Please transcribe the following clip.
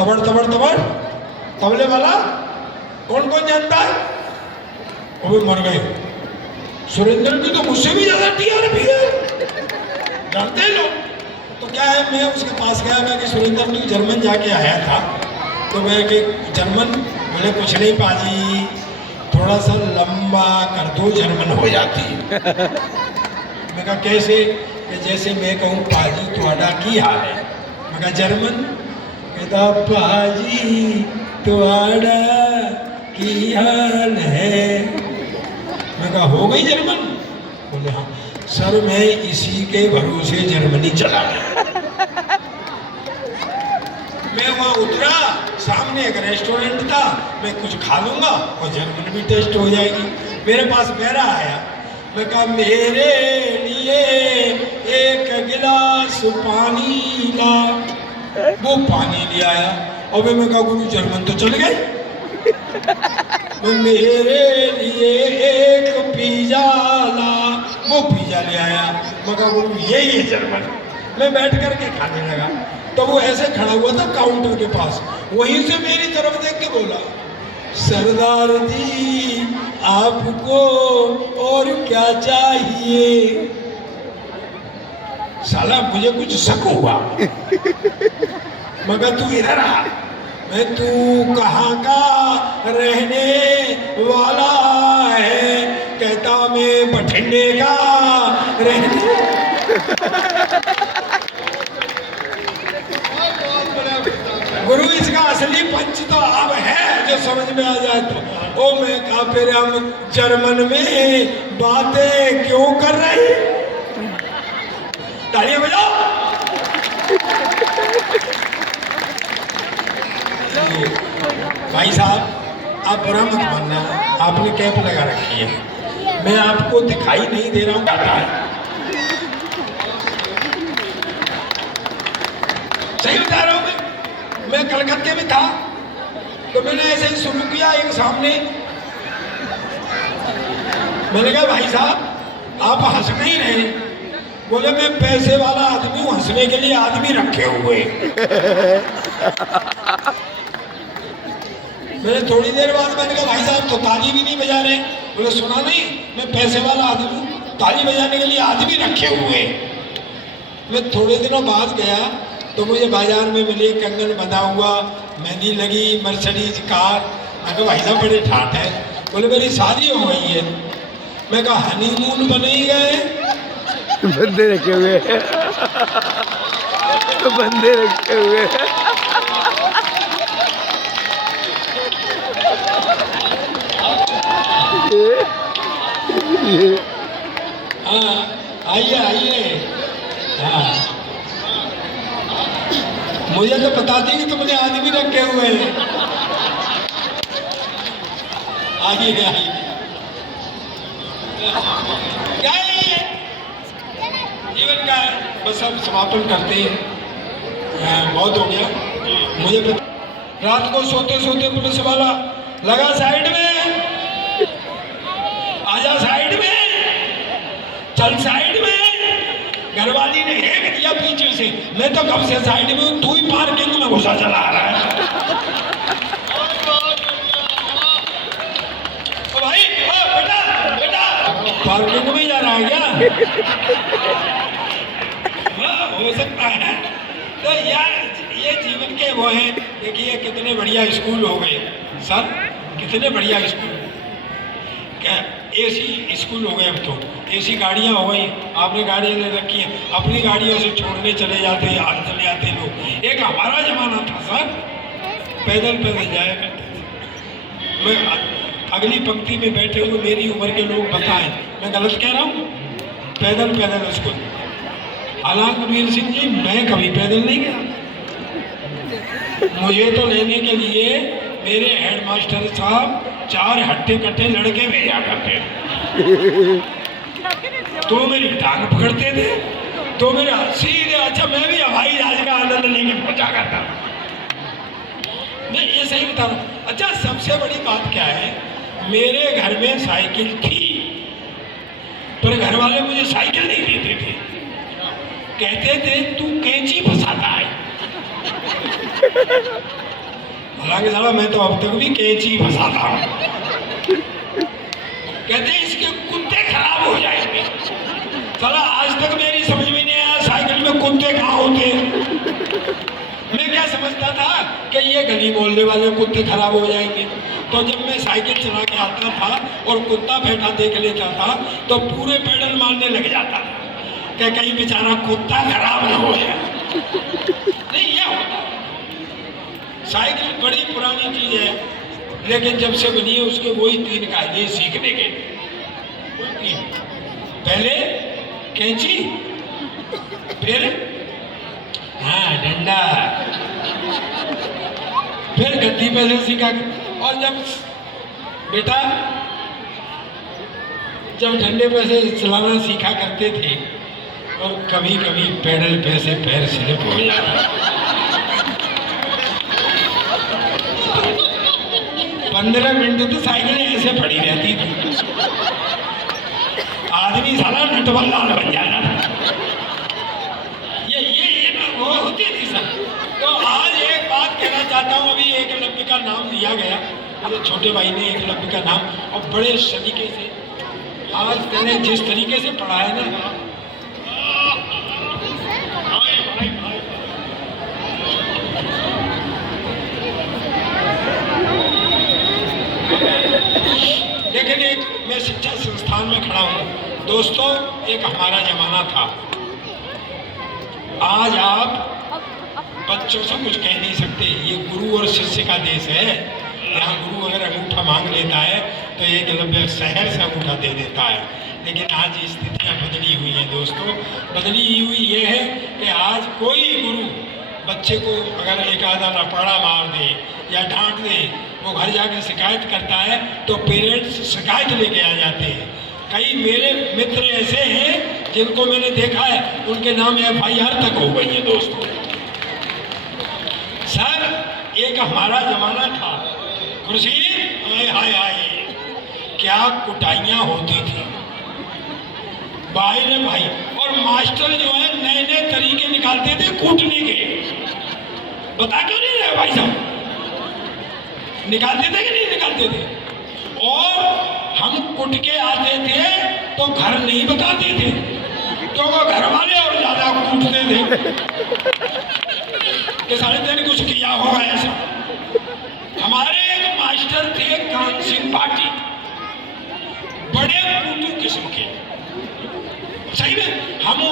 तबड़ तबड़ तबड़ तबले वाला कौन कौन जानता है? वो भी मर गए। सुरेंद्र की तो मुझसे भी ज्यादा टीआरपी है, जानते हैं लोग। तो क्या है, मैं उसके पास गया, मैं कि सुरेंद्र तू जर्मन जाके आया था, तो मैं कि जर्मन, बोले कुछ नहीं पाजी, थोड़ा सा लंबा कर दो जर्मन हो जाती। मैं कहा कैसे? कि जैसे मैं कहूँ पाजी तुम्हारा की हाल है, मैं कहा जर्मन, कहता पाजी तुम्हारा की हाल है। मैं कहा हो गई जर्मन? बोले हाँ सर, मैं इसी के भरोसे जर्मनी चला गया। मैं वहाँ उतरा, सामने एक रेस्टोरेंट था, मैं कुछ खा लूंगा और जर्मन भी टेस्ट हो जाएगी। मेरे पास मेरा आया, मैं कहा मेरे लिए एक गिलास पानी ला। वो पानी ले आया और मैं कहा गुरु जर्मन तो चल गए। मेरे लिए एक पिज्जा ला, वो पिज्जा ले आया। मैं कहा गुरु यही है जर्मन। मैं बैठ करके खाने लगा, तो वो ऐसे खड़ा हुआ था काउंटर के पास, वहीं से मेरी तरफ देख के बोला, सरदार जी आपको और क्या चाहिए? साला मुझे कुछ शक हुआ। मगर तू इधर आ, मैं तू कहाँ का रहने वाला है? कहता मैं बठिंडे का रहने। गुरु इसका असली पंच तो अब है, जो समझ में आ जाए तो। ओ मैं कहा फिर हम जर्मन में बातें क्यों कर रहे हैं? तालियां बजाओ। भाई साहब आप बुरा मत मानना, आपने कैप लगा रखी है, मैं आपको दिखाई नहीं दे रहा हूँ। सही बता रहा हूँ मैं कलकत्ते में था, तो मैंने ऐसे ही शुरू किया एक सामने। मैंने कहा भाई साहब आप हंस नहीं रहे? बोले मैं पैसे वाला आदमी हूँ, हंसने के लिए आदमी रखे हुए। मैंने थोड़ी देर बाद मैंने कहा भाई साहब तो ताली भी नहीं बजा रहे। बोले सुना नहीं, मैं पैसे वाला आदमी हूँ, ताली बजाने के लिए आदमी रखे हुए। मैं थोड़े दिनों बाद गया तो मुझे बाजार में मिले कंगन बंधा हुआ, मेहंदी लगी, मर्सिडीज कार। मैं कहा भाई साहब बड़े ठाट है। बोले मेरी शादी हो गई है। मैं कहा हनीमून पर नहीं गए? बंदे रखे हुए बंदे रखे हुए। हाँ आइए आइए। हाँ मुझे तो पता थी कि तुमने आदमी रखे हुए हैं। आइए आइए। क्या है ये? जीवन का बस अब समापन करते हैं, बहुत हो गया। मुझे रात को सोते सोते पुलिस वाला लगा साइड में, आजा साइड में, चल साइड में। घरवाली ने हेक दिया पीछे से, मैं तो कब से साइड में हूँ, तू ही पार्किंग में घुसा चला आ रहा है। ओ भाई, ओ बेटा बेटा, पार्किंग में जा रहा है क्या? हो सकता है। तो यार ये जीवन के वो हैं। देखिए कितने बढ़िया स्कूल हो गए सर, कितने बढ़िया स्कूल। क्या एसी स्कूल हो गए, अब तो एसी गाड़ियाँ हो गई। आपने गाड़ियाँ ले रखी हैं, अपनी गाड़ियों से छोड़ने चले जाते हैं, आज चले जाते हैं लोग। एक हमारा जमाना था सर, पैदल पैदल जाया करते थे। मैं अगली पंक्ति में बैठे हुए मेरी उम्र के लोग बताएं मैं गलत कह रहा हूँ? पैदल पैदल स्कूल। हालांकि कबीर सिंह जी मैं कभी पैदल नहीं गया। मुझे तो लेने के लिए मेरे हेडमास्टर साहब 4 हट्टे कट्टे लड़के भेजा करते थे। तो मेरी टांग पकड़ते थे, तो मेरे सीधे। अच्छा मैं भी हवाई जहाज का आनंद लेके पहुंचा करता। मैं ये सही बता रहा हूँ। अच्छा सबसे बड़ी बात क्या है, मेरे घर में साइकिल थी, पर घर वाले मुझे साइकिल नहीं देते थे। कहते थे तू कैंची फंसाता है। हालांकि साला मैं तो अब तक भी कैंची फंसाता हूँ। कहते हैं इसके कुत्ते खराब हो जाएंगे। साला आज तक मेरी समझ में नहीं आया साइकिल में कुत्ते कहाँ होते हैं। मैं क्या समझता था कि ये गली मोहल्ले वाले कुत्ते खराब हो जाएंगे। तो जब मैं साइकिल चला के आता था और कुत्ता बैठा देख लेता था तो पूरे पेडल मारने लग जाता था कि कहीं बेचारा कुत्ता खराब ना हो जाए। नहीं, ये होता है। साइकिल बड़ी पुरानी चीज है, लेकिन जब से बनी है उसके वही 3 कायदे सीखने के। पहले कैंची, फिर हाँ डंडा, फिर गद्दी पे से सीखा। और जब बेटा जब डंडे पे से चलाना सीखा करते थे और कभी कभी पैडल पे से पैर स्लिप हो जाता। 15 मिनट तो साइकिल ऐसे पड़ी रहती थी, आदमी साला नटवल्ला बन जाता था। ये ना वो होती थी सर। तो आज एक बात कहना चाहता हूँ, अभी एकलव्य का नाम दिया गया, मेरे छोटे भाई ने एकलव्य का नाम, और बड़े तरीके से आज मैंने जिस तरीके से पढ़ाया ना, लेकिन एक मैं शिक्षा संस्थान में खड़ा हूँ दोस्तों। एक हमारा जमाना था, आज आप बच्चों से कुछ कह नहीं सकते। ये गुरु और शिष्य का देश है। यहाँ गुरु अगर अंगूठा मांग लेता है तो एकलव्य शहर से अंगूठा दे देता है। लेकिन आज स्थितियाँ बदली हुई हैं दोस्तों। बदली हुई ये है कि आज कोई गुरु बच्चे को अगर एक आधा लपड़ा मार दे या डांट दे, वो घर जाकर शिकायत करता है तो पेरेंट्स शिकायत लेके आ जाते हैं। कई मेरे मित्र ऐसे हैं जिनको मैंने देखा है, उनके नाम FIR तक हो गई है दोस्तों। सर एक हमारा जमाना था, कुर्सी हाय हाय क्या कुटाइयाँ होती थी भाई रे भाई। और मास्टर जो है नए नए तरीके निकालते थे कूटने के। बता क्यों नहीं रहे भाई साहब, निकालते थे कि नहीं निकालते थे? और हम कुट के आते थे तो घर नहीं बताते थे, तो वो घर वाले और ज्यादा कूटते थे कि साले तेने कुछ किया होगा ऐसा। हमारे एक मास्टर थे कान सिंह पाटी, बड़े कुटू किस्म के, सही में हम